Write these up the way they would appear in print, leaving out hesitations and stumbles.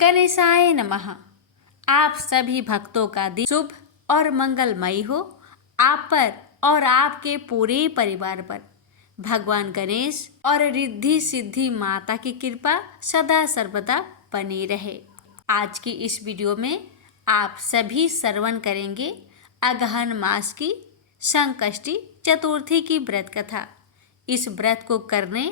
गणेशाय नमः। आप सभी भक्तों का दिन शुभ और मंगलमयी हो। आप पर और आपके पूरे परिवार पर भगवान गणेश और रिद्धि सिद्धि माता की कृपा सदा सर्वदा बनी रहे। आज की इस वीडियो में आप सभी श्रवण करेंगे अगहन मास की संकष्टी चतुर्थी की व्रत कथा। इस व्रत को करने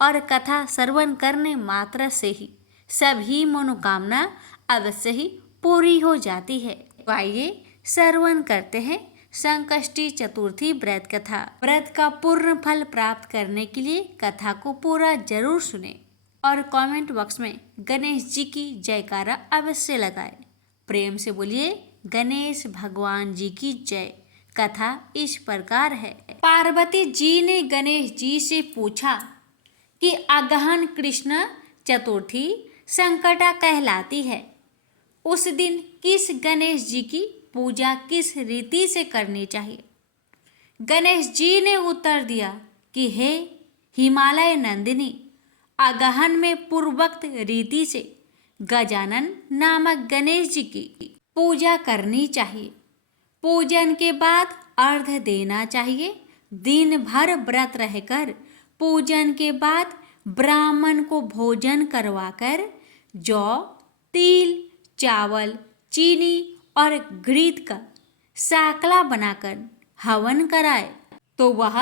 और कथा श्रवण करने मात्र से ही सभी मनोकामना अवश्य ही पूरी हो जाती है। आइए श्रवण करते हैं संकष्टी चतुर्थी व्रत कथा। व्रत का पूर्ण फल प्राप्त करने के लिए कथा को पूरा जरूर सुने और कमेंट बॉक्स में गणेश जी की जयकारा अवश्य लगाए। प्रेम से बोलिए गणेश भगवान जी की जय। कथा इस प्रकार है। पार्वती जी ने गणेश जी से पूछा कि अगहन कृष्ण चतुर्थी संकटा कहलाती है। उस दिन किस गणेश जी की पूजा किस रीति से करनी चाहिए? गणेश जी ने उत्तर दिया कि हे हिमालय नंदिनी, अगहन में पूर्वोक्त रीति से गजानन नामक गणेश जी की पूजा करनी चाहिए। पूजन के बाद अर्घ्य देना चाहिए। दिन भर व्रत रहकर पूजन के बाद ब्राह्मण को भोजन करवाकर जौ, तिल, चावल, चीनी और घृत का साकला बनाकर हवन कराए तो वह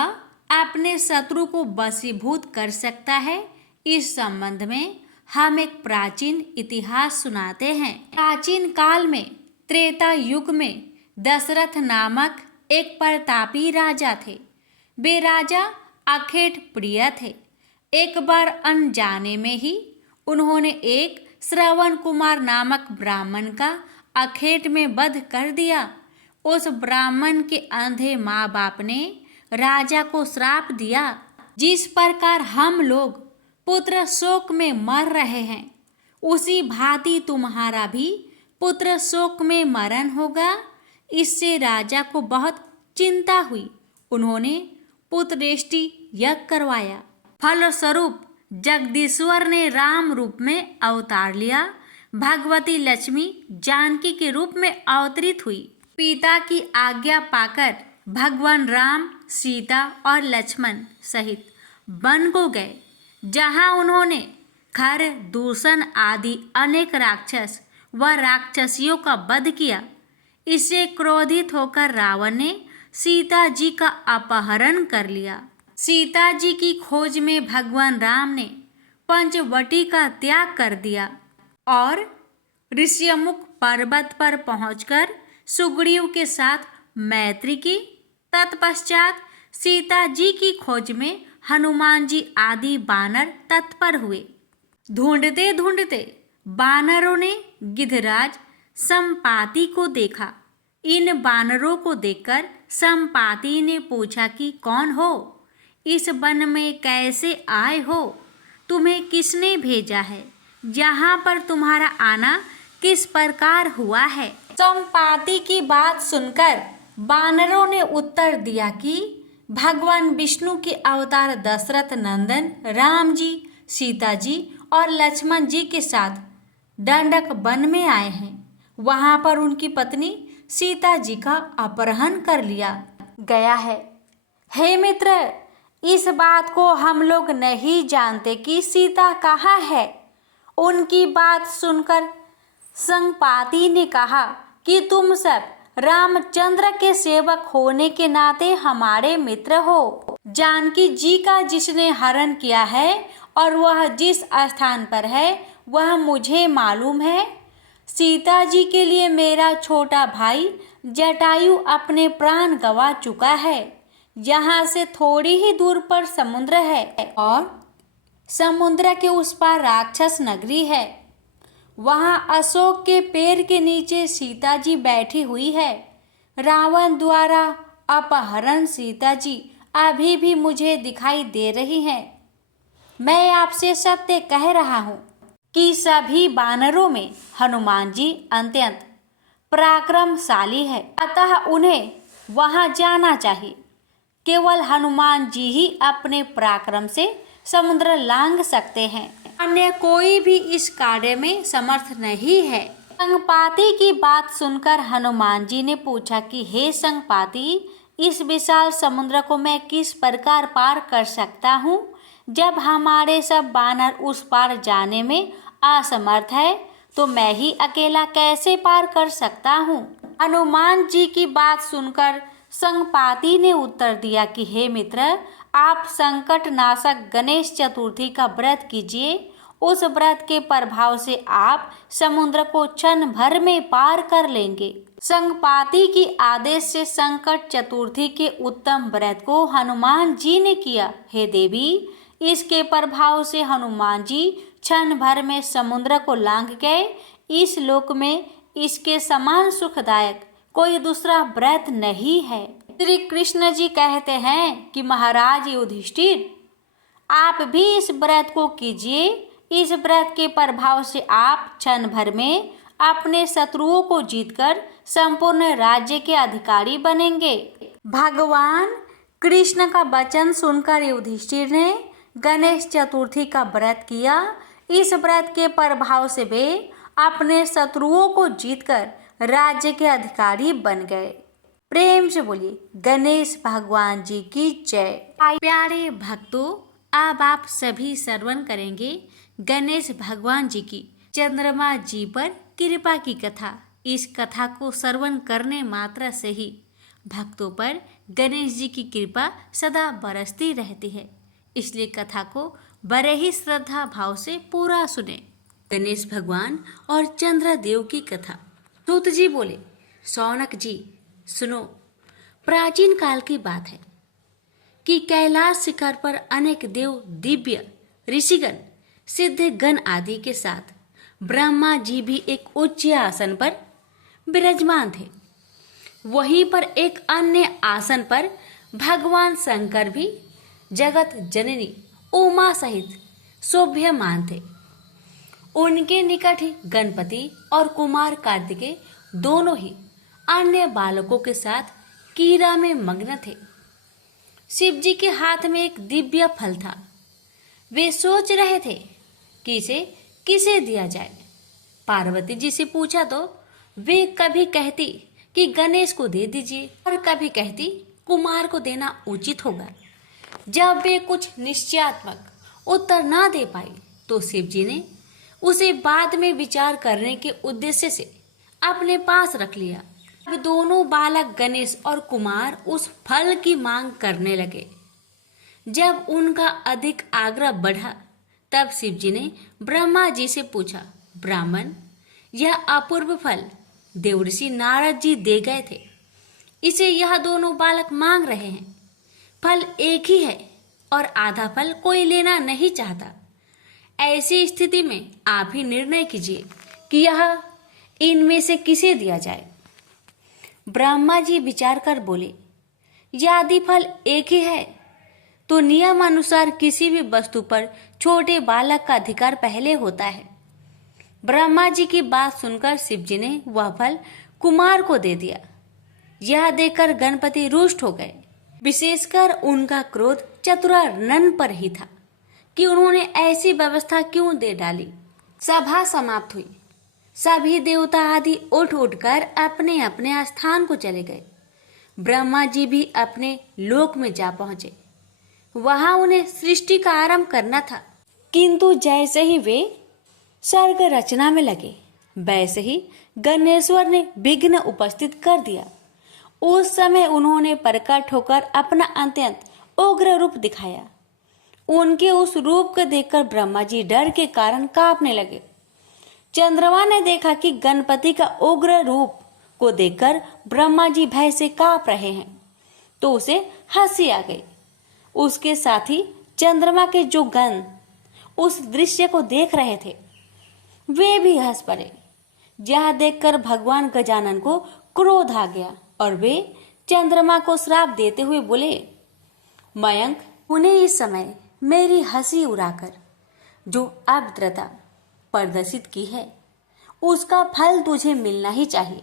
अपने शत्रु को वशीभूत कर सकता है। इस संबंध में हम एक प्राचीन इतिहास सुनाते हैं। प्राचीन काल में त्रेता युग में दशरथ नामक एक प्रतापी राजा थे। वे राजा अखेट प्रिय थे। एक बार अनजाने में ही उन्होंने एक श्रवण कुमार नामक ब्राह्मण का अखेट में वध कर दिया। उस ब्राह्मण के अंधे माँ बाप ने राजा को श्राप दिया। जिस प्रकार हम लोग पुत्र शोक में मर रहे हैं, उसी भांति तुम्हारा भी पुत्र शोक में मरण होगा। इससे राजा को बहुत चिंता हुई। उन्होंने पुत्रेष्टि यज्ञ करवाया। फलस्वरूप जगदीश्वर ने राम रूप में अवतार लिया। भगवती लक्ष्मी जानकी के रूप में अवतरित हुई। पिता की आज्ञा पाकर भगवान राम, सीता और लक्ष्मण सहित वन को गए, जहां उन्होंने खर, दूषण आदि अनेक राक्षस व राक्षसियों का वध किया। इससे क्रोधित होकर रावण ने सीता जी का अपहरण कर लिया। सीता जी की खोज में भगवान राम ने पंचवटी का त्याग कर दिया और ऋष्यमुख पर्वत पर पहुंचकर सुग्रीव के साथ मैत्री की। तत्पश्चात सीता जी की खोज में हनुमान जी आदि बानर तत्पर हुए। ढूंढते ढूंढते बानरों ने गिद्धराज संपाति को देखा। इन बानरों को देखकर संपाति ने पूछा कि कौन हो? इस वन में कैसे आए हो? तुम्हें किसने भेजा है? यहाँ पर तुम्हारा आना किस प्रकार हुआ है? संपाति की बात सुनकर बानरों ने उत्तर दिया कि भगवान विष्णु के अवतार दशरथ नंदन राम जी, सीता जी और लक्ष्मण जी के साथ दंडक वन में आए हैं। वहाँ पर उनकी पत्नी सीता जी का अपहरण कर लिया गया है। हे मित्र, इस बात को हम लोग नहीं जानते कि सीता कहाँ है। उनकी बात सुनकर संपाति ने कहा कि तुम सब रामचंद्र के सेवक होने के नाते हमारे मित्र हो। जानकी जी का जिसने हरण किया है और वह जिस स्थान पर है वह मुझे मालूम है। सीता जी के लिए मेरा छोटा भाई जटायु अपने प्राण गंवा चुका है। यहाँ से थोड़ी ही दूर पर समुद्र है और समुद्र के उस पार राक्षस नगरी है। वहाँ अशोक के पेड़ के नीचे सीता जी बैठी हुई है। रावण द्वारा अपहरण सीता जी अभी भी मुझे दिखाई दे रही हैं। मैं आपसे सत्य कह रहा हूँ कि सभी बानरों में हनुमान जी अत्यंत पराक्रमशाली है, अतः उन्हें वहाँ जाना चाहिए। केवल हनुमान जी ही अपने पराक्रम से समुद्र लांघ सकते हैं। अन्य कोई भी इस कार्य में समर्थ नहीं है। संपाति की बात सुनकर हनुमान जी ने पूछा कि हे संपाति, इस विशाल समुद्र को मैं किस प्रकार पार कर सकता हूँ? जब हमारे सब वानर उस पार जाने में असमर्थ है तो मैं ही अकेला कैसे पार कर सकता हूँ? हनुमान जी की बात सुनकर संपाति ने उत्तर दिया कि हे मित्र, आप संकट नाशक गणेश चतुर्थी का व्रत कीजिए। उस व्रत के प्रभाव से आप समुद्र को क्षण भर में पार कर लेंगे। संपाति की आदेश से संकट चतुर्थी के उत्तम व्रत को हनुमान जी ने किया। हे देवी, इसके प्रभाव से हनुमान जी क्षण भर में समुद्र को लांघ गए। इस लोक में इसके समान सुखदायक कोई दूसरा व्रत नहीं है। श्री कृष्ण जी कहते हैं कि महाराज युधिष्ठिर, आप भी इस व्रत को कीजिए। इस व्रत के प्रभाव से आप क्षण भर में अपने शत्रुओं को जीतकर संपूर्ण राज्य के अधिकारी बनेंगे। भगवान कृष्ण का वचन सुनकर युधिष्ठिर ने गणेश चतुर्थी का व्रत किया। इस व्रत के प्रभाव से वे अपने शत्रुओं को जीतकर राज्य के अधिकारी बन गए। प्रेम से बोलिए गणेश भगवान जी की जय। प्यारे भक्तों, अब आप सभी श्रवण करेंगे गणेश भगवान जी की चंद्रमा जी पर कृपा की कथा। इस कथा को श्रवण करने मात्र से ही भक्तों पर गणेश जी की कृपा सदा बरसती रहती है, इसलिए कथा को बड़े ही श्रद्धा भाव से पूरा सुने। गणेश भगवान और चंद्रदेव की कथा। सूत जी बोले, शौनक जी सुनो, प्राचीन काल की बात है कि कैलाश शिखर पर अनेक देव, दिव्य ऋषिगण, सिद्ध गण आदि के साथ ब्रह्मा जी भी एक उच्च आसन पर विराजमान थे। वहीं पर एक अन्य आसन पर भगवान शंकर भी जगत जननी उमा सहित शोभ्यमान थे। उनके निकट ही गणपति और कुमार कार्तिकेय दोनों ही अन्य बालकों के साथ कीड़ा में मग्न थे। शिव जी के हाथ में एक दिव्य फल था। वे सोच रहे थे कि इसे किसे दिया जाए। पार्वती जी से पूछा तो वे कभी कहती कि गणेश को दे दीजिए और कभी कहती कुमार को देना उचित होगा। जब वे कुछ निश्चयात्मक उत्तर ना दे पाई तो शिव जी ने उसे बाद में विचार करने के उद्देश्य से अपने पास रख लिया। अब दोनों बालक गणेश और कुमार उस फल की मांग करने लगे। जब उनका अधिक आग्रह बढ़ा तब शिव जी ने ब्रह्मा जी से पूछा, ब्राह्मण, यह अपूर्व फल देवर्षि नारद जी दे गए थे, इसे यह दोनों बालक मांग रहे हैं। फल एक ही है और आधा फल कोई लेना नहीं चाहता। ऐसी स्थिति में आप ही निर्णय कीजिए कि यह इनमें से किसे दिया जाए। ब्रह्मा जी विचार कर बोले, यदि फल एक ही है तो नियम अनुसार किसी भी वस्तु पर छोटे बालक का अधिकार पहले होता है। ब्रह्मा जी की बात सुनकर शिव जी ने वह फल कुमार को दे दिया। यह देखकर गणपति रुष्ट हो गए। विशेषकर उनका क्रोध चतुरानन पर ही था कि उन्होंने ऐसी व्यवस्था क्यों दे डाली। सभा समाप्त हुई। सभी देवता आदि उठ उठकर अपने अपने स्थान को चले गए। ब्रह्मा जी भी अपने लोक में जा पहुंचे। वहां उन्हें सृष्टि का आरंभ करना था, किंतु जैसे ही वे सर्ग रचना में लगे वैसे ही गणेश्वर ने विघ्न उपस्थित कर दिया। उस समय उन्होंने प्रकट होकर अपना अत्यंत उग्र रूप दिखाया। उनके उस रूप को देखकर ब्रह्मा जी डर के कारण कांपने लगे। चंद्रमा ने देखा कि गणपति का उग्र रूप को देखकर ब्रह्मा जी भय से कांप रहे हैं तो उसे हंसी आ गई। उसके साथ ही चंद्रमा के जो गण उस दृश्य को देख रहे थे वे भी हंस पड़े। यह देखकर भगवान गजानन को क्रोध आ गया और वे चंद्रमा को श्राप देते हुए बोले, मयंक, उन्हें इस समय मेरी हंसी उड़ाकर जो अभद्रता प्रदर्शित की है उसका फल तुझे मिलना ही चाहिए।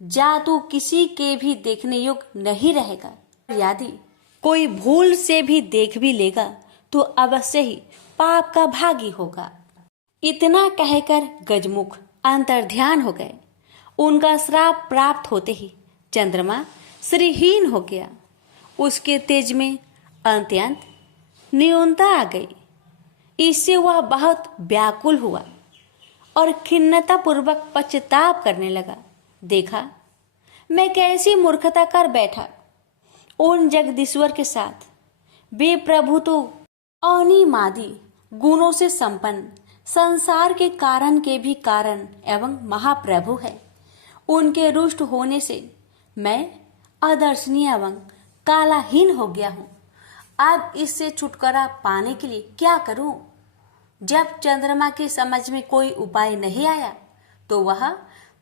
जा तू किसी के भी देखने योग्य नहीं रहेगा। यदि कोई भूल से भी देख भी लेगा तो अवश्य ही पाप का भागी होगा। इतना कहकर गजमुख अंतर्ध्यान हो गए। उनका श्राप प्राप्त होते ही चंद्रमा श्रीहीन हो गया। उसके तेज में अत्यंत न्यूनता आ गई। इससे वह बहुत व्याकुल हुआ और खिन्नता पूर्वक पश्चाताप करने लगा। देखा, मैं कैसी मूर्खता कर बैठा उन जगदीश्वर के साथ। वे प्रभु तो अनिमादि गुणों से संपन्न, संसार के कारण के भी कारण एवं महाप्रभु है। उनके रुष्ट होने से मैं अदर्शनीय एवं कालाहीन हो गया हूँ। अब इससे छुटकारा पाने के लिए क्या करूं? जब चंद्रमा के समझ में कोई उपाय नहीं आया तो वह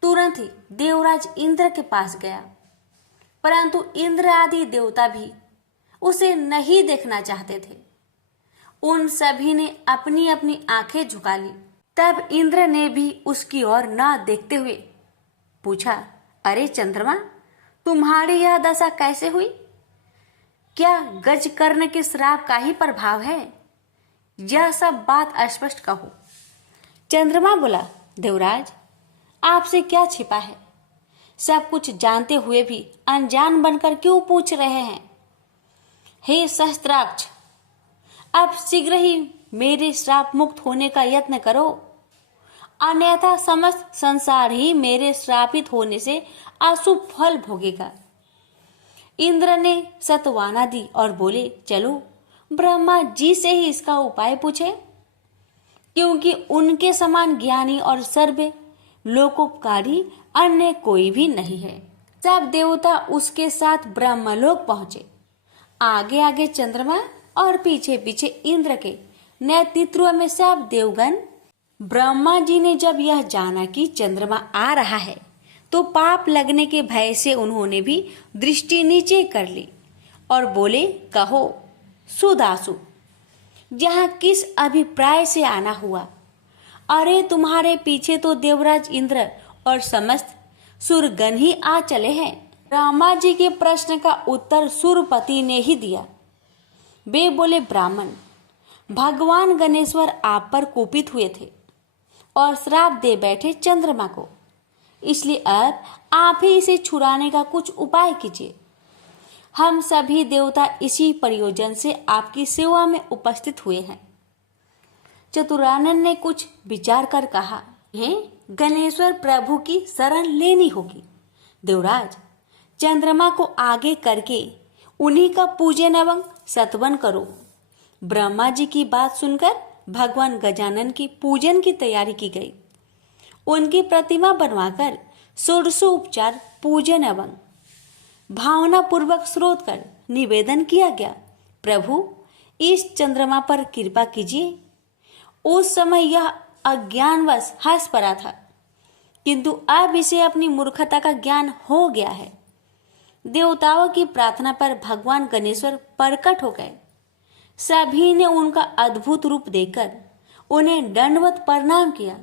तुरंत ही देवराज इंद्र के पास गया, परंतु इंद्र आदि देवता भी उसे नहीं देखना चाहते थे। उन सभी ने अपनी अपनी आंखें झुका ली। तब इंद्र ने भी उसकी ओर न देखते हुए पूछा, अरे चंद्रमा, तुम्हारी यह दशा कैसे हुई? क्या गज कर्ण के श्राप का ही प्रभाव है? यह सब बात स्पष्ट कहो। चंद्रमा बोला, देवराज, आपसे क्या छिपा है? सब कुछ जानते हुए भी अनजान बनकर क्यों पूछ रहे हैं? हे सहस्त्राक्ष, अब शीघ्र ही मेरे श्राप मुक्त होने का यत्न करो, अन्यथा समस्त संसार ही मेरे श्रापित होने से अशुभ फल भोगेगा। इंद्र ने सत्वाना दी और बोले, चलो ब्रह्मा जी से ही इसका उपाय पूछे, क्योंकि उनके समान ज्ञानी और सर्व लोकोपकारी अन्य कोई भी नहीं है। सब देवता उसके साथ ब्रह्मलोक पहुंचे। आगे आगे चंद्रमा और पीछे पीछे इंद्र के नेतृत्व में सब देवगण। ब्रह्मा जी ने जब यह जाना कि चंद्रमा आ रहा है तो पाप लगने के भय से उन्होंने भी दृष्टि नीचे कर ली और बोले, कहो सुदासु, यहाँ किस अभिप्राय से आना हुआ? अरे तुम्हारे पीछे तो देवराज इंद्र और समस्त सुरगण ही आ चले हैं। ब्रह्मा जी के प्रश्न का उत्तर सुरपति ने ही दिया। वे बोले, ब्राह्मण, भगवान गणेश्वर आप पर कुपित हुए थे और श्राप दे बैठे चंद्रमा को, इसलिए अब आप ही इसे छुड़ाने का कुछ उपाय कीजिए। हम सभी देवता इसी प्रयोजन से आपकी सेवा में उपस्थित हुए हैं। चतुरानन ने कुछ विचार कर कहा, हे गणेश्वर प्रभु की शरण लेनी होगी। देवराज, चंद्रमा को आगे करके उन्हीं का पूजन एवं सत्वन करो। ब्रह्मा जी की बात सुनकर भगवान गजानन की पूजन की तैयारी की गई। उनकी प्रतिमा बनवाकर षोडशोपचार पूजन एवं भावना पूर्वक स्रोत कर निवेदन किया गया, प्रभु इस चंद्रमा पर कृपा कीजिए। उस समय यह अज्ञानवश हंस पड़ा था, किंतु अब इसे अपनी मूर्खता का ज्ञान हो गया है। देवताओं की प्रार्थना पर भगवान गणेश्वर प्रकट हो गए। सभी ने उनका अद्भुत रूप देखकर उन्हें दंडवत प्रणाम किया।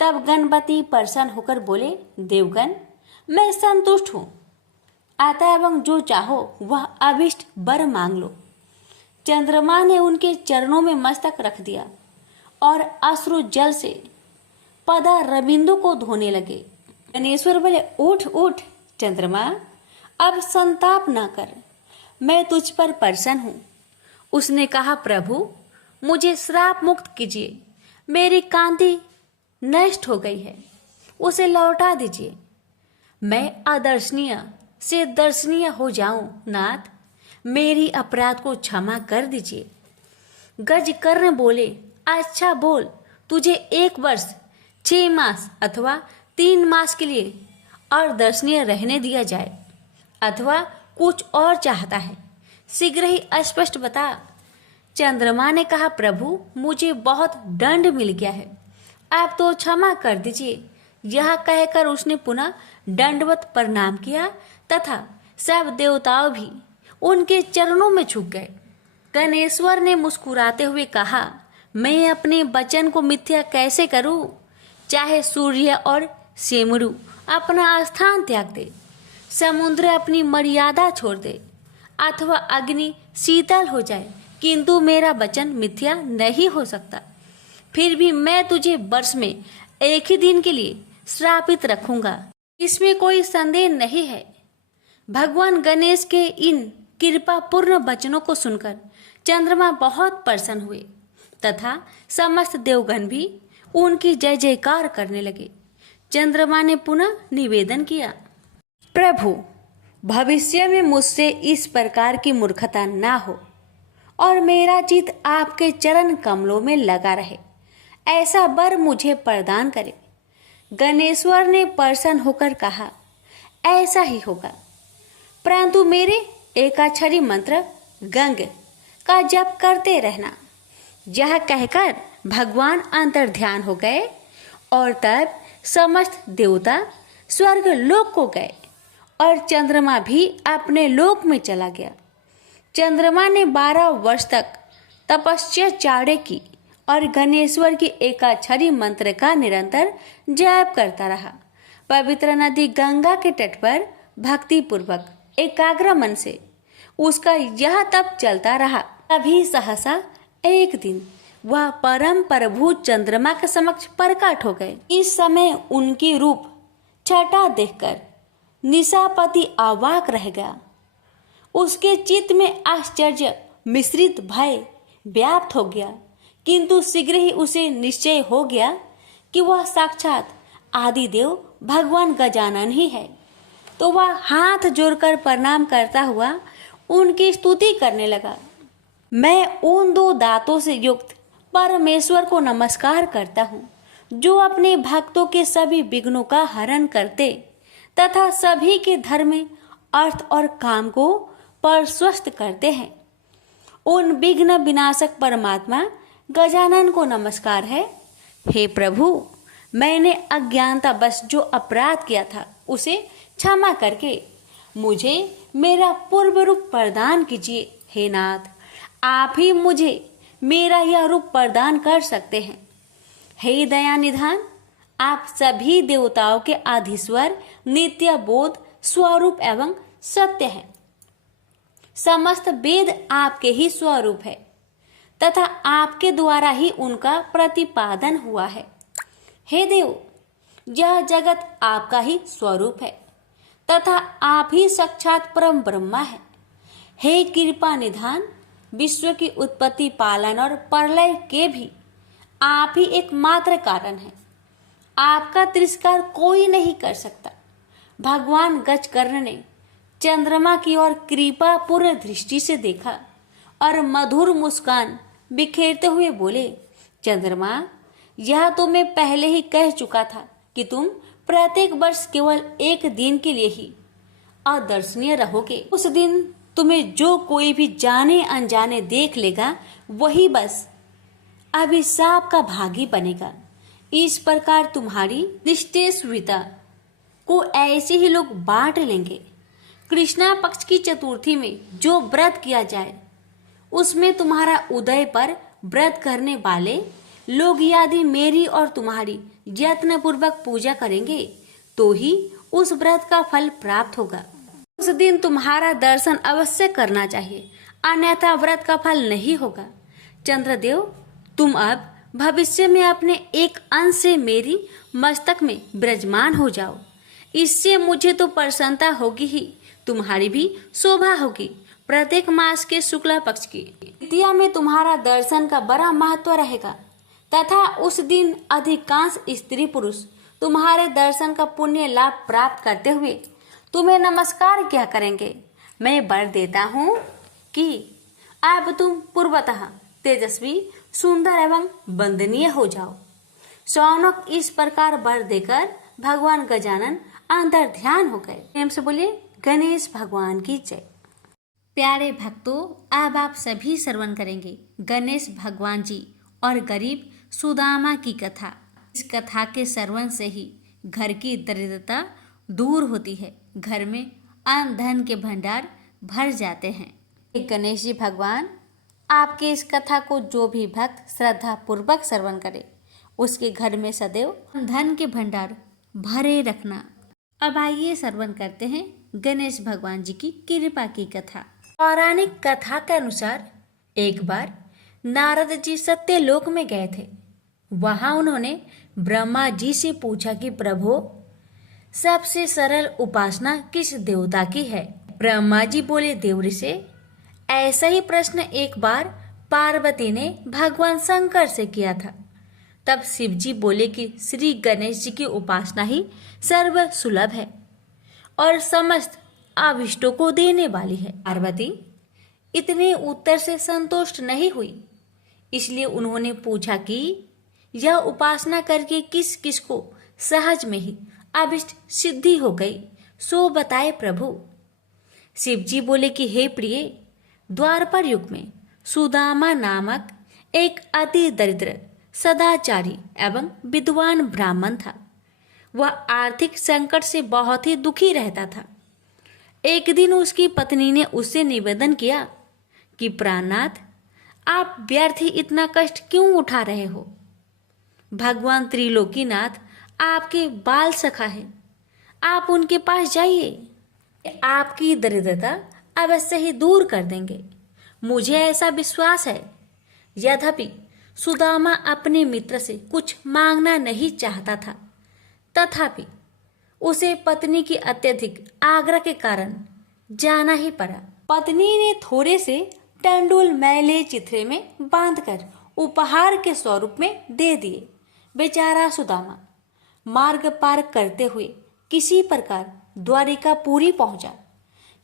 तब गणपति प्रसन्न होकर बोले, देवगण, मैं संतुष्ट हूँ, आता एवं जो चाहो वह अभिष्ट वर मांग लो। चंद्रमा ने उनके चरणों में मस्तक रख दिया और अश्रु जल से पदा रविंदु को धोने लगे। गणेश्वर बोले, उठ उठ चंद्रमा, अब संताप न कर, मैं तुझ पर प्रसन्न हूँ। उसने कहा, प्रभु मुझे श्राप मुक्त कीजिए, मेरी कांति नष्ट हो गई है, उसे लौटा दीजिए। मैं अदर्शनीय से दर्शनीय हो जाऊं। नाथ, मेरी अपराध को क्षमा कर दीजिए। गजकर्ण बोले, अच्छा बोल, तुझे 1 वर्ष 6 मास अथवा 3 मास के लिए अदर्शनीय रहने दिया जाए, अथवा कुछ और चाहता है, शीघ्र ही स्पष्ट बता। चंद्रमा ने कहा, प्रभु मुझे बहुत दंड मिल गया है, आप तो क्षमा कर दीजिए। यह कहकर उसने पुनः दंडवत प्रणाम किया तथा सब देवताओं भी उनके चरणों में झुक गए। गणेश्वर ने मुस्कुराते हुए कहा, मैं अपने वचन को मिथ्या कैसे करूं? चाहे सूर्य और सेमरु अपना स्थान त्याग दे, समुद्र अपनी मर्यादा छोड़ दे, अथवा अग्नि शीतल हो जाए, किंतु मेरा वचन मिथ्या नहीं हो सकता। फिर भी मैं तुझे वर्ष में एक ही दिन के लिए श्रापित रखूंगा, इसमें कोई संदेह नहीं है। भगवान गणेश के इन कृपा पूर्ण वचनों को सुनकर चंद्रमा बहुत प्रसन्न हुए तथा समस्त देवगण भी उनकी जय जयकार करने लगे। चंद्रमा ने पुनः निवेदन किया, प्रभु, भविष्य में मुझसे इस प्रकार की मूर्खता ना हो और मेरा चित्त आपके चरण कमलों में लगा रहे, ऐसा वर मुझे प्रदान करे। गणेश्वर ने प्रसन्न होकर कहा, ऐसा ही होगा, परंतु मेरे एकाक्षरी मंत्र गंग का जप करते रहना। यह कहकर भगवान अंतर्ध्यान हो गए और तब समस्त देवता स्वर्ग लोक को गए और चंद्रमा भी अपने लोक में चला गया। चंद्रमा ने 12 वर्ष तक तपस्या चाड़े की और गणेश्वर की एकाक्षरी मंत्र का निरंतर जप करता रहा। पवित्र नदी गंगा के तट पर भक्ति पूर्वक एकाग्र मन से उसका यह तप चलता रहा। तभी सहसा एक दिन वह परम प्रभु चंद्रमा के समक्ष प्रकट हो गए। इस समय उनकी रूप छटा देखकर निशापति अवाक रह गया। उसके चित्त में आश्चर्य मिश्रित भय व्याप्त हो गया, किंतु शीघ्र ही उसे निश्चय हो गया कि वह साक्षात आदिदेव भगवान गजानन ही है। तो वह हाथ जोड़कर प्रणाम करता हुआ उनकी स्तुति करने लगा। मैं उन 2 दांतों से युक्त परमेश्वर को नमस्कार करता हूँ, जो अपने भक्तों के सभी विघ्नों का हरण करते तथा सभी के धर्म, अर्थ और काम को प्रशस्त करते हैं। उन विघ्न विनाशक परमात्मा गजानन को नमस्कार है। हे प्रभु, मैंने अज्ञानतावश जो अपराध किया था उसे क्षमा करके मुझे मेरा पूर्व रूप प्रदान कीजिए। हे नाथ, आप ही मुझे मेरा यह रूप प्रदान कर सकते हैं। हे दया निधान, आप सभी देवताओं के आधीश्वर, नित्य बोध स्वरूप एवं सत्य हैं। समस्त वेद आपके ही स्वरूप है तथा आपके द्वारा ही उनका प्रतिपादन हुआ है। हे देव, यह जगत आपका ही स्वरूप है तथा आप ही साक्षात परम ब्रह्मा है। हे कृपा निधान, विश्व की उत्पत्ति, पालन और प्रलय के भी आप ही एकमात्र कारण है। आपका तिरस्कार कोई नहीं कर सकता। भगवान गजकर्ण ने चंद्रमा की ओर कृपा पूर्ण दृष्टि से देखा और मधुर मुस्कान बिखेरते हुए बोले, चंद्रमा, यह तो मैं पहले ही कह चुका था कि तुम प्रत्येक वर्ष केवल एक दिन के लिए ही अदर्शनीय रहोगे। उस दिन तुम्हें जो कोई भी जाने अनजाने देख लेगा वही बस अभिशाप का भागी बनेगा। इस प्रकार तुम्हारी निष्ठेषता को ऐसे ही लोग बांट लेंगे। कृष्णा पक्ष की चतुर्थी में जो व्रत किया जाए उसमें तुम्हारा उदय पर व्रत करने वाले लोग यदि मेरी और तुम्हारी यत्न पूर्वक पूजा करेंगे तो ही उस व्रत का फल प्राप्त होगा। उस दिन तुम्हारा दर्शन अवश्य करना चाहिए, अन्यथा व्रत का फल नहीं होगा। चंद्रदेव, तुम अब भविष्य में अपने एक अंश से मेरी मस्तक में विराजमान हो जाओ। इससे मुझे तो प्रसन्नता होगी ही, तुम्हारी भी शोभा होगी। प्रत्येक मास के शुक्ला पक्ष की तृतीया में तुम्हारा दर्शन का बड़ा महत्व रहेगा तथा उस दिन अधिकांश स्त्री पुरुष तुम्हारे दर्शन का पुण्य लाभ प्राप्त करते हुए तुम्हें नमस्कार क्या करेंगे। मैं वर देता हूँ कि अब तुम पूर्वतः तेजस्वी, सुंदर एवं वंदनीय हो जाओ। शौनक इस प्रकार वर देकर भगवान गजानन अंतर ध्यान हो गए। प्रेम से बोलिए गणेश भगवान की जय। प्यारे भक्तों, अब आप सभी श्रवण करेंगे गणेश भगवान जी और गरीब सुदामा की कथा। इस कथा के श्रवण से ही घर की दरिद्रता दूर होती है, घर में अन्न धन के भंडार भर जाते हैं। गणेश जी भगवान आपके इस कथा को जो भी भक्त श्रद्धा पूर्वक श्रवण करे उसके घर में सदैव धन के भंडार भरे रखना। अब आइए श्रवण करते हैं गणेश भगवान जी की कृपा की कथा। पौराणिक कथा के अनुसार एक बार नारद जी सत्यलोक में गए थे। वहां उन्होंने ब्रह्मा जी से पूछा कि प्रभु, सबसे सरल उपासना किस देवता की है? ब्रह्मा जी बोले, देव से। ऐसा ही प्रश्न एक बार पार्वती ने भगवान शंकर से किया था। तब शिव जी बोले कि श्री गणेश जी की उपासना ही सर्व सुलभ है और समस्त अभिष्टों को देने वाली है। पार्वती इतने उत्तर से संतुष्ट नहीं हुई, इसलिए उन्होंने पूछा कि यह उपासना करके किस किस को सहज में ही अभिष्ट सिद्धि हो गई, सो बताए प्रभु। शिव जी बोले कि हे प्रिय, द्वापर युग में सुदामा नामक एक अति दरिद्र, सदाचारी एवं विद्वान ब्राह्मण था। वह आर्थिक संकट से बहुत ही दुखी रहता था। एक दिन उसकी पत्नी ने उससे निवेदन किया कि प्राणनाथ, आप व्यर्थ ही इतना कष्ट क्यों उठा रहे हो? भगवान त्रिलोकीनाथ आपके बाल सखा है, आप उनके पास जाइए, आपकी दरिद्रता अवश्य ही दूर कर देंगे। मुझे ऐसा विश्वास है। यद्यपि सुदामा अपने मित्र से कुछ मांगना नहीं चाहता था, तथापि उसे पत्नी की अत्यधिक आग्रह के कारण जाना ही पड़ा। पत्नी ने थोड़े से टंडूल मैले चिथड़े में बांधकर उपहार के स्वरूप में दे दिए। बेचारा सुदामा मार्ग पार करते हुए किसी प्रकार द्वारिकापुरी पहुंचा,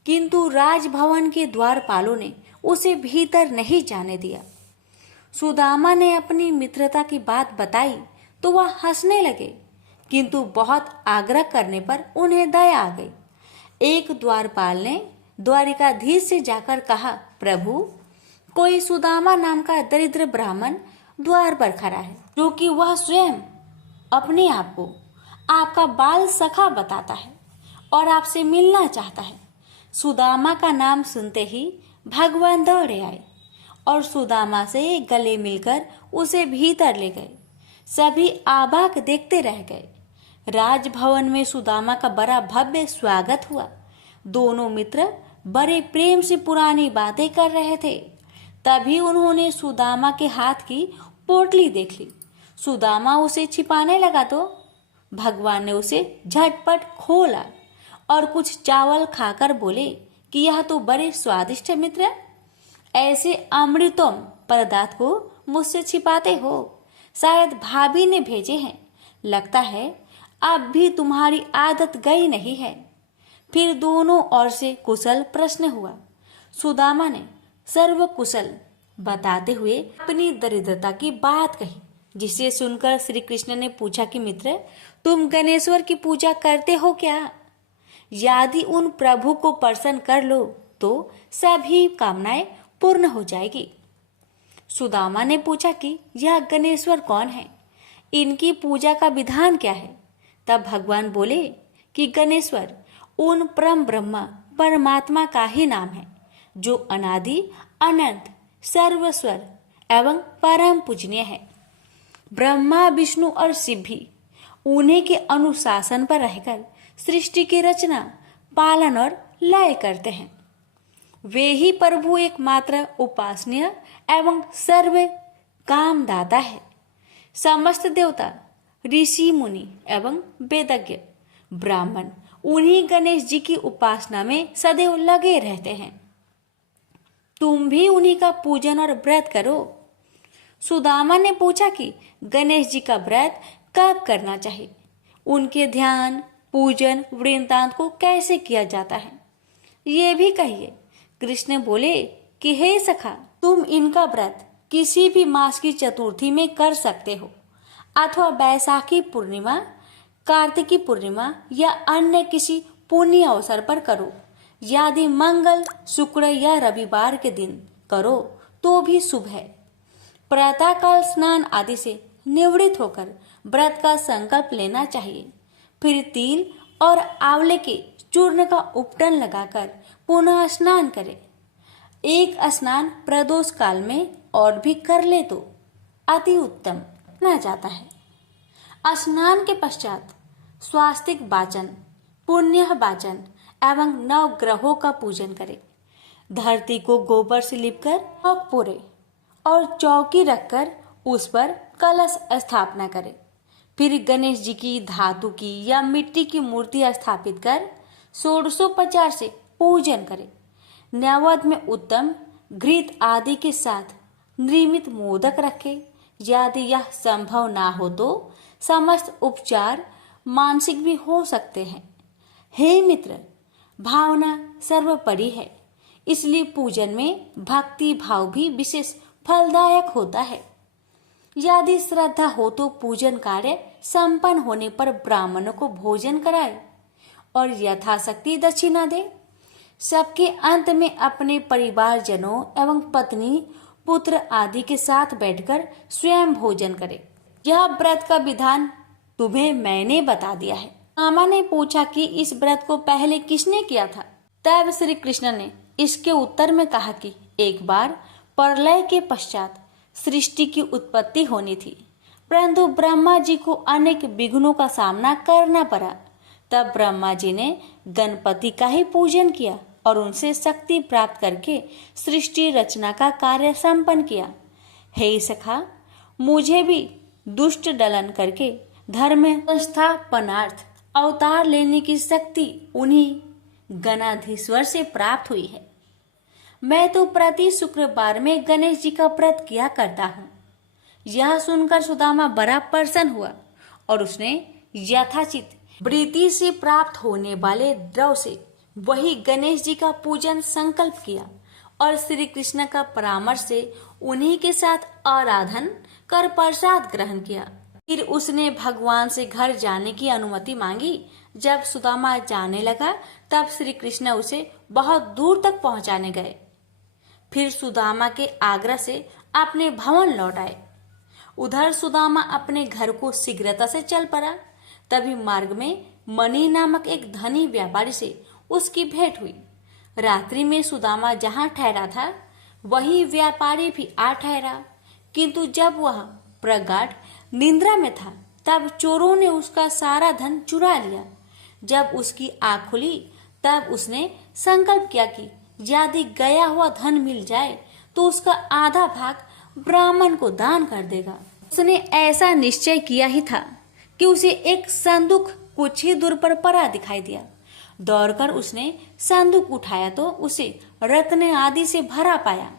किंतु राजभवन के द्वारपालों ने उसे भीतर नहीं जाने दिया। सुदामा ने अपनी मित्रता की बात बताई तो वह हंसने लगे, किंतु बहुत आग्रह करने पर उन्हें दया आ गई। एक द्वारपाल ने द्वारिकाधीश से जाकर कहा, प्रभु, कोई सुदामा नाम का दरिद्र ब्राह्मण द्वार पर खड़ा है, जो कि वह स्वयं अपने आप को आपका बाल सखा बताता है और आपसे मिलना चाहता है। सुदामा का नाम सुनते ही भगवान दौड़े आए और सुदामा से गले मिलकर उसे भीतर ले गए। सभी आबाक देखते रह गए। राजभवन में सुदामा का बड़ा भव्य स्वागत हुआ। दोनों मित्र बड़े प्रेम से पुरानी बातें कर रहे थे। तभी उन्होंने सुदामा के हाथ की पोटली देख ली। सुदामा उसे छिपाने लगा तो भगवान ने उसे झटपट खोला और कुछ चावल खाकर बोले कि यह तो बड़े स्वादिष्ट है मित्र, ऐसे अमृतम पदार्थ को मुझसे छिपाते हो? शायद भाभी ने भेजे हैं। लगता है अब भी तुम्हारी आदत गई नहीं है। फिर दोनों ओर से कुशल प्रश्न हुआ। सुदामा ने सर्व कुशल बताते हुए अपनी दरिद्रता की बात कही, जिसे सुनकर श्री कृष्ण ने पूछा कि मित्र, तुम गणेश्वर की पूजा करते हो क्या? यदि उन प्रभु को प्रसन्न कर लो तो सभी कामनाएं पूर्ण हो जाएगी। सुदामा ने पूछा कि यह गणेश्वर कौन है, इनकी पूजा का विधान क्या है? तब भगवान बोले कि गणेश्वर उन परम ब्रह्मा परमात्मा का ही नाम है, जो अनादि अनंत सर्वस्वर एवं परम पूजनीय है। ब्रह्मा विष्णु और शिव भी उन्हीं के अनुशासन पर रहकर सृष्टि की रचना, पालन और लय करते हैं। वे ही प्रभु एकमात्र उपासनीय एवं सर्व कामदाता है। समस्त देवता, ऋषि मुनि एवं वेदज्ञ ब्राह्मण उन्हीं गणेश जी की उपासना में सदैव लगे रहते हैं। तुम भी उन्हीं का पूजन और व्रत करो। सुदामा ने पूछा कि गणेश जी का व्रत कब करना चाहिए, उनके ध्यान, पूजन वृंतांत को कैसे किया जाता है, ये भी कहिए। कृष्ण बोले कि हे सखा, तुम इनका व्रत किसी भी मास की चतुर्थी में कर सकते हो, अथवा बैसाखी पूर्णिमा, कार्तिकी पूर्णिमा या अन्य किसी पुण्य अवसर पर करो। यदि मंगल, शुक्र या रविवार के दिन करो तो भी शुभ है। प्रातःकाल स्नान आदि से निवृत्त होकर व्रत का संकल्प लेना चाहिए। फिर तिल और आंवले के चूर्ण का उपटन लगाकर पुनः स्नान करें। एक स्नान प्रदोष काल में और भी कर ले तो अति उत्तम माना जाता है। स्नान के पश्चात स्वास्तिक वाचन, पुण्य वाचन एवं नवग्रहों का पूजन करें। धरती को गोबर से लिपकर चौक पूरे और चौकी रखकर उस पर कलश स्थापना करें। फिर गणेश जी की धातु की या मिट्टी की मूर्ति स्थापित कर षोडशोपचार से पूजन करें। नैवेद्य में उत्तम घृत आदि के साथ निर्मित मोदक रखें। यदि यह संभव ना हो तो समस्त उपचार मानसिक भी हो सकते हैं। हे मित्र, भावना सर्वोपरि है, इसलिए पूजन में भक्ति भाव भी विशेष फलदायक होता है। यदि श्रद्धा हो तो पूजन कार्य संपन्न होने पर ब्राह्मणों को भोजन कराए और यथाशक्ति दक्षिणा दे। सबके अंत में अपने परिवारजनों एवं पत्नी पुत्र आदि के साथ बैठकर स्वयं भोजन करे। यह व्रत का विधान तुम्हें मैंने बता दिया है। मामा ने पूछा कि इस व्रत को पहले किसने किया था। तब श्री कृष्ण ने इसके उत्तर में कहा कि एक बार प्रलय के पश्चात सृष्टि की उत्पत्ति होनी थी, परंतु ब्रह्मा जी को अनेक विघ्नों का सामना करना पड़ा। तब ब्रह्मा जी ने गणपति का ही पूजन किया और उनसे शक्ति प्राप्त करके सृष्टि रचना का कार्य संपन्न किया। हे सखा, मुझे भी दुष्ट दलन करके धर्म संस्थापनार्थ अवतार लेने की शक्ति उन्हीं गणाधीश्वर से प्राप्त हुई है। मैं तो प्रति शुक्रवार में गणेश जी का व्रत किया करता हूँ। यह सुनकर सुदामा बड़ा प्रसन्न हुआ और उसने यथाचित वृत्ति से प्राप्त होने वाले द्रव्य से वही गणेश जी का पूजन संकल्प किया और श्री कृष्ण का परामर्श से उन्हीं के साथ आराधन कर प्रसाद ग्रहण किया। फिर उसने भगवान से घर जाने की अनुमति मांगी। जब सुदामा जाने लगा तब श्री कृष्ण उसे बहुत दूर तक पहुंचाने गए। फिर सुदामा के आग्रह से अपने भवन लौट आए। उधर सुदामा अपने घर को शीघ्रता से चल पड़ा। तभी मार्ग में मणि नामक एक धनी व्यापारी से उसकी भेंट हुई। रात्रि में सुदामा जहाँ ठहरा था वही व्यापारी भी आ ठहरा, किंतु जब वह प्रगाढ़ निद्रा में था तब चोरों ने उसका सारा धन चुरा लिया। जब उसकी आँख खुली तब उसने संकल्प किया कि यदि गया हुआ धन मिल जाए तो उसका आधा भाग ब्राह्मण को दान कर देगा। उसने ऐसा निश्चय किया ही था कि उसे एक संदूक कुछ ही दूर पर पड़ा दिखाई दिया। दौड़कर उसने संदूक उठाया तो उसे रत्न आदि से भरा पाया।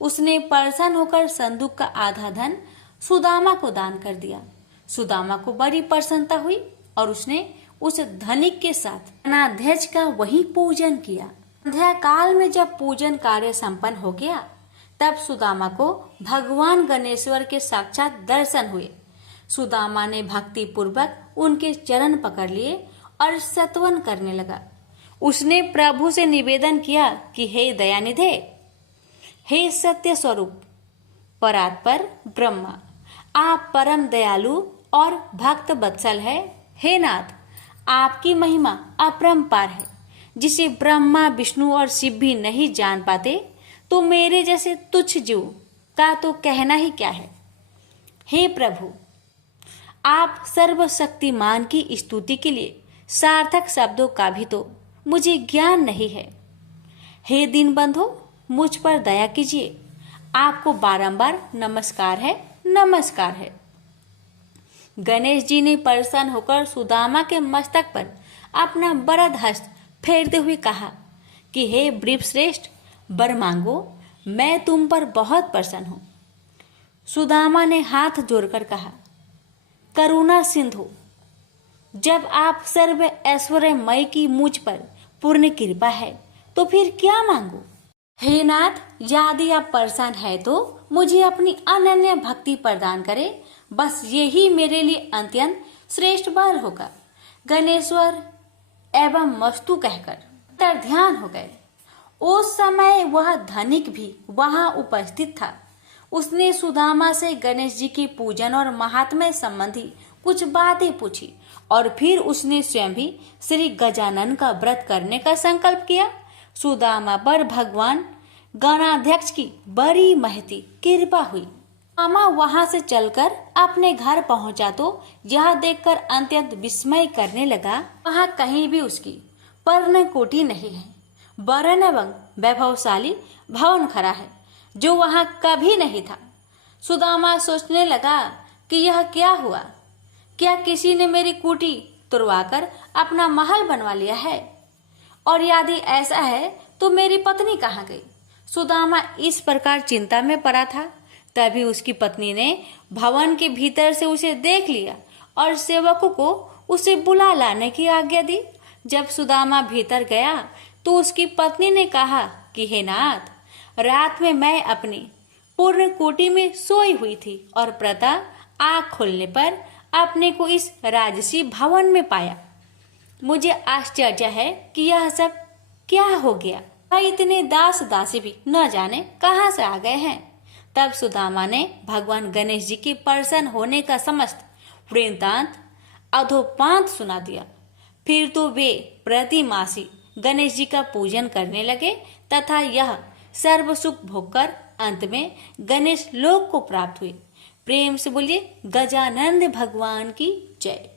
उसने प्रसन्न होकर संदूक का आधा धन सुदामा को दान कर दिया। सुदामा को बड़ी प्रसन्नता हुई और उसने उस धनिक के साथ गणाध्यक्ष का वही पूजन किया। संध्या काल में जब पूजन कार्य संपन्न हो गया तब सुदामा को भगवान गणेश्वर के साक्षात दर्शन हुए। सुदामा ने भक्ति पूर्वक उनके चरण पकड़ लिए और स्तवन करने लगा। उसने प्रभु से निवेदन किया कि हे दयानिधे, हे सत्य स्वरूप परात्पर ब्रह्मा, आप परम दयालु और भक्त वत्सल है। हे नाथ, आपकी महिमा अपरंपार है, जिसे ब्रह्मा विष्णु और शिव भी नहीं जान पाते, तो मेरे जैसे तुच्छ जीव का तो कहना ही क्या है। हे प्रभु, आप सर्वशक्तिमान की स्तुति के लिए सार्थक शब्दों का भी तो मुझे ज्ञान नहीं है। हे दीनबंधो, मुझ पर दया कीजिए। आपको बारंबार नमस्कार है, नमस्कार है। गणेश जी ने प्रसन्न होकर सुदामा के मस्तक पर अपना वरद हस्त फेरते हुए कहा कि हे वृषश्रेष्ठ, वर मांगो, मैं तुम पर बहुत प्रसन्न हूँ। सुदामा ने हाथ जोड़कर कहा, करुणा सिंधु, जब आप सर्व ऐश्वर्यमय की मुझ पर पूर्ण कृपा है तो फिर क्या मांगू। हे नाथ, यदि आप प्रसन्न है तो मुझे अपनी अनन्य भक्ति प्रदान करे। बस यही मेरे लिए अत्यंत श्रेष्ठ वर होगा। गणेश्वर एवं मस्तु कहकर तर ध्यान हो गए। उस समय वह धनिक भी वहां उपस्थित था। उसने सुदामा से गणेश जी के पूजन और महात्म्य संबंधी कुछ बातें पूछी और फिर उसने स्वयं भी श्री गजानन का व्रत करने का संकल्प किया। सुदामा पर भगवान गणाध्यक्ष की बड़ी महती कृपा हुई। मामा वहां से चलकर अपने घर पहुंचा तो यह देखकर अत्यंत विस्मय करने लगा, वहां कहीं भी उसकी पर्णकोटि नहीं है। वरण एवं वैभवशाली भवन खड़ा है, जो वहां कभी नहीं था। सुदामा सोचने लगा कि यह क्या हुआ? क्या किसी ने मेरी कुटी तुड़वाकर अपना महल बनवा लिया है? और यदि ऐसा है तो मेरी पत्नी कहाँ गई? सुदामा इस प्रकार चिंता में पड़ा था। तभी उसकी पत्नी ने भवन के भीतर से उसे देख लिया और सेवकों को उसे बुला लाने की आज्ञा दी। जब सुदामा भीतर गया तो उसकी पत्नी ने कहा कि हे नाथ, रात में मैं अपनी पूर्ण कोठी में सोई हुई थी और प्रातः आँख खोलने पर अपने को इस राजसी भवन में पाया। मुझे आश्चर्य है कि यह सब क्या हो गया। इतने दास दासी भी न जाने कहाँ से आ गए हैं। तब सुदामा ने भगवान गणेश जी के प्रसन्न होने का समस्त वृत्तांत अधोपांत सुना दिया। फिर तो वे प्रतिमासी गणेश जी का पूजन करने लगे तथा यह सर्व सुख भोगकर अंत में गणेश लोक को प्राप्त हुए। प्रेम से बोलिए गजानंद भगवान की जय।